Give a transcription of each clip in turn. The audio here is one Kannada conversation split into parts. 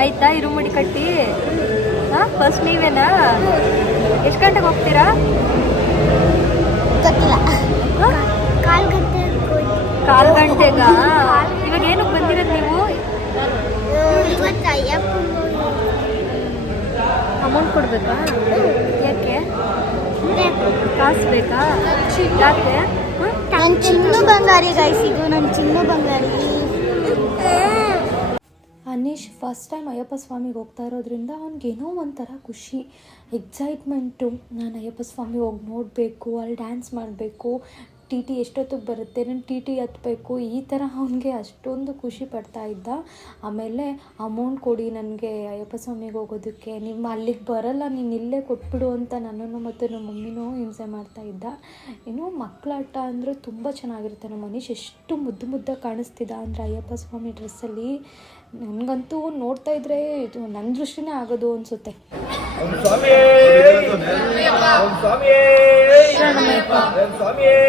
ಆಯ್ತಾ ಇರುಮುಡಿ ಕಟ್ಟಿ? ಹಾಂ ಫಸ್ಟ್ ನೀವೇನಾ? ಎಷ್ಟು ಗಂಟೆಗೆ ಹೋಗ್ತೀರಾ? ಗೊತ್ತಿಲ್ಲ. ಹಾಂ? ಗಂಟೆ ಕಾಲು ಗಂಟೆಗಾ? ಇವಾಗ ಏನಕ್ಕೆ ಬಂದಿರೋದು ನೀವು? ಅಮೌಂಟ್ ಕೊಡ್ಬೇಕಾ? ಯಾಕೆ? ಕಾಸು ಬೇಕಾ? ಯಾಕೆ? ನನ್ನ ಚಿನ್ನು ಬಂಗಾರಿ ಗೈಸ್ ಇದು ನನ್ನ ಚಿನ್ನ ಬಂಗಾರಿ. ಅನೀಶ್ ಫಸ್ಟ್ ಟೈಮ್ ಅಯ್ಯಪ್ಪ ಸ್ವಾಮಿಗೆ ಹೋಗ್ತಾ ಇರೋದ್ರಿಂದ ಅವ್ನಿಗೇನೋ ಒಂಥರ ಖುಷಿ ಎಕ್ಸೈಟ್ಮೆಂಟು ನಾನು ಅಯ್ಯಪ್ಪ ಸ್ವಾಮಿ ಹೋಗಿ ನೋಡಬೇಕು, ಅಲ್ಲಿ ಡ್ಯಾನ್ಸ್ ಮಾಡಬೇಕು ಟಿ ಟಿ ಎಷ್ಟೊತ್ತಿಗೆ ಬರುತ್ತೆ ನಾನು ಟಿ ಟಿ ಹತ್ತಬೇಕು ಈ ಥರ ಅವನಿಗೆ ಅಷ್ಟೊಂದು ಖುಷಿ ಪಡ್ತಾ ಇದ್ದ. ಆಮೇಲೆ ಅಮೌಂಟ್ ಕೊಡಿ ನನಗೆ ಅಯ್ಯಪ್ಪ ಸ್ವಾಮಿಗೆ ಹೋಗೋದಕ್ಕೆ. ನಿಮ್ಮ ಅಲ್ಲಿಗೆ ಬರಲ್ಲ ನೀನು ಇಲ್ಲೇ ಕೊಟ್ಬಿಡು ಅಂತ ನನ್ನನ್ನು ಮತ್ತು ನಮ್ಮ ಮಮ್ಮಿನೂ ಹಿಂಸೆ ಮಾಡ್ತಾ ಇದ್ದ. ಇನ್ನು ಮಕ್ಕಳಾಟ ಅಂದರೆ ತುಂಬ ಚೆನ್ನಾಗಿರುತ್ತೆ ನಮ್ಮ ಮನೀಶ್. ಎಷ್ಟು ಮುದ್ದು ಮುದ್ದಾಗಿ ಕಾಣಿಸ್ತಿದ್ದ ಅಂದರೆ ಅಯ್ಯಪ್ಪ ಸ್ವಾಮಿ ಡ್ರೆಸ್ಸಲ್ಲಿ. ನನಗಂತೂ ನೋಡ್ತಾ ಇದ್ರೆ ಇದು ನನ್ನ ದೃಷ್ಟಿನೇ ಆಗೋದು ಅನಿಸುತ್ತೆ. ಓಂ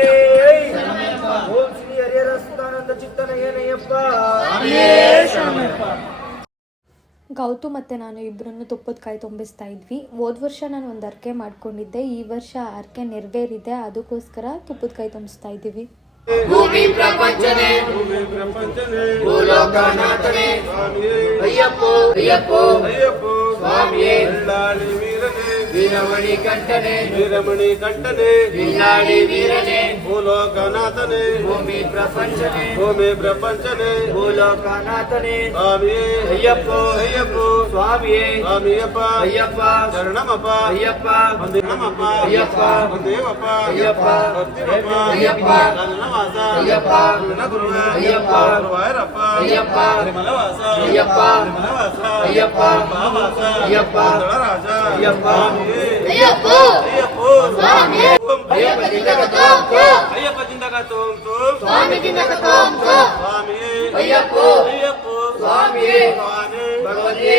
ಗೌತು ಮತ್ತು ನಾನು ಇಬ್ಬರನ್ನು ತುಪ್ಪದ ಕಾಯಿ ತುಂಬಿಸ್ತಾ ಇದ್ವಿ. ಹೋದ ವರ್ಷ ನಾನು ಒಂದು ಅರ್ಕೆ ಮಾಡ್ಕೊಂಡಿದ್ದೆ. ಈ ವರ್ಷ ಅರ್ಕೆ ನೆರವೇರಿದೆ. ಅದಕ್ಕೋಸ್ಕರ ತುಪ್ಪದ ಕಾಯಿ ತುಂಬಿಸ್ತಾ ಇದ್ದೀವಿ. ಅಯ್ಯಪ್ಪೋ ಅಯ್ಯಪ್ಪೋ. ವೀರಮಣಿ ಕಂಠನೆ ವೀರಮಣಿ ಕಂಠನೆ ಬಿಲ್ಲಾಡಿ ವೀರನೇ ಭೂಲೋಕನಾಥನೇ ಭೂಮಿ ಪ್ರಪಂಚನೇ ಭೂಮಿ ಪ್ರಪಂಚನೇ ಭೂಲೋಕನಾಥನೇ ಸ್ವಾಮಿಯೇ ಅಯ್ಯಪ್ಪೋ ಅಯ್ಯಪ್ಪೋ ಸ್ವಾಮಿಯೇ ಸ್ವಾಮಿಯಪ್ಪ ಅಯ್ಯಪ್ಪ ಶರಣಮಪ್ಪ ಅಯ್ಯಪ್ಪ ಶರಣಮಪ್ಪ ಅಯ್ಯಪ್ಪ ದೇವಪ್ಪ ಅಯ್ಯಪ್ಪ ಅಯ್ಯಪ್ಪ ನನ್ನವಾಸ ಅಯ್ಯಪ್ಪ ನನ್ನ ಗುರುವೆ ಅಯ್ಯಪ್ಪ ಗುರುವಾಯರಪ್ಪ ಅಯ್ಯಪ್ಪ ಮಲವಾಸ ಅಯ್ಯಪ್ಪ ಮಲವಾಸ ಅಯ್ಯಪ್ಪ ಮಹಾವಾಸ ಅಯ್ಯಪ್ಪ ರಾಜ అయ్యప్ప. జిందగా తోం తోం స్వామి జిందగా తోం తోం స్వామి. అయ్యప్ప. అయ్యప్ప. స్వామి. భగవానే భగవతే.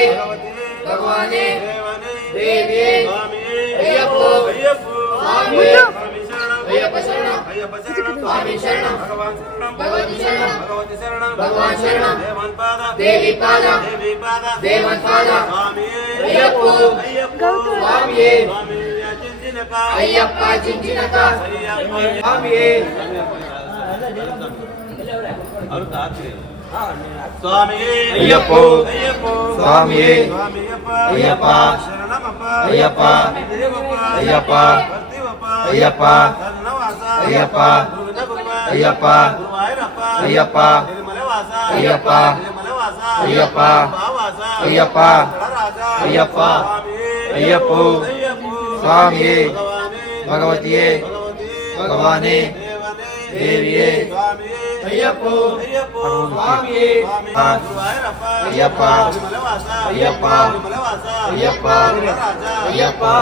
భగవానే. దేవనే. దేవి. స్వామి. అయ్యప్ప. అయ్యప్ప. స్వామి. అయ్యప్ప శరణం. అయ్యప్ప శరణం. స్వామి శరణం. భగవాన్ శరణం. భగవతి శరణం. భగవతి శరణం. భగవాన్ శరణం. దేవన్ పాద. దేవి పాద. దేవి పాద. దేవన్ పాద. స్వామి. అయ్యప్ప చించినక స్వామియే అయ్యప్పో స్వామియే అయ్యప్ప అయ్యప్ప అయ్యప్ప అయ్యప్ప అయ్యప్ప అయ్యప్ప అయ్యప్ప అయ్యప్ప అయ్యప్ప అయ్యప్ప అయ్యప్ప ஐயப்பா ஐயப்போ சுவாமியே பகவதியே பகவானே தேவியே ஐயப்போ சுவாமியே ஐயப்பா ஐயப்பா ஐயப்பா ஐயப்பா